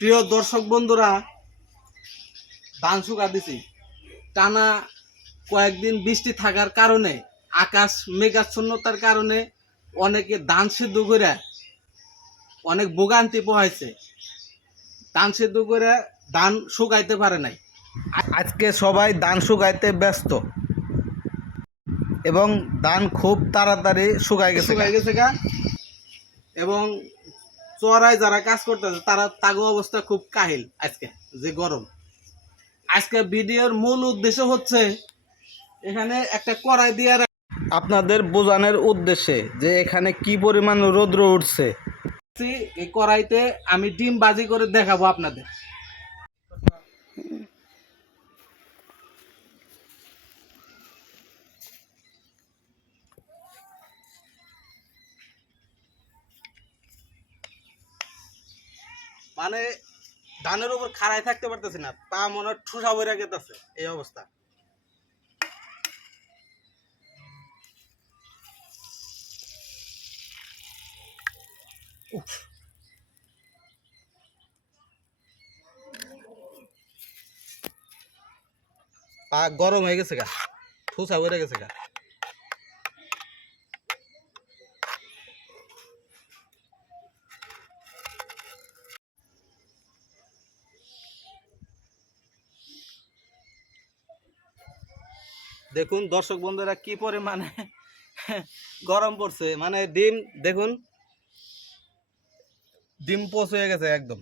প্রিয় দর্শক বন্ধুরা ধান শুকা দিছি। টানা কয়েকদিন বৃষ্টি থাকার কারণে আকাশ মেঘাচ্ছন্নতার কারণে অনেকে ধান সিদ্ধ করে অনেক ভোগান্তি পোহাইছে। ধান সিদ্ধ করে ধান শুকাইতে পারে নাই। আজকে সবাই ধান শুকাইতে ব্যস্ত এবং ধান খুব তাড়াতাড়ি শুকাই গেছে শুকাই গেছে গা। এবং চড়ায় যারা কাজ করতেছে, তারা তাগো অবস্থা খুব কাহিল আজকে, যে গরম। আজকে ভিডিওর মূল উদ্দেশ্য হচ্ছে, এখানে একটা কড়াই দিয়ে আপনাদের বোঝানোর উদ্দেশ্যে যে এখানে কি পরিমাণ রৌদ্র উঠছে। এই কড়াইতে আমি ডিম বাজি করে দেখাবো আপনাদের। মানে ধানের উপর খাড়াই থাকতে পারতেছি না পা মনে হয় ঠুসা বইরা গেতেছে এই অবস্থা। পা গরম হয়ে গেছে গা, ঠুসা বইরা গেছে গা দেখুন দর্শক বন্ধুরা কি পরিমাণে গরম পড়ছে। মানে ডিম, দেখুন, ডিম পচ হয়ে গেছে একদম।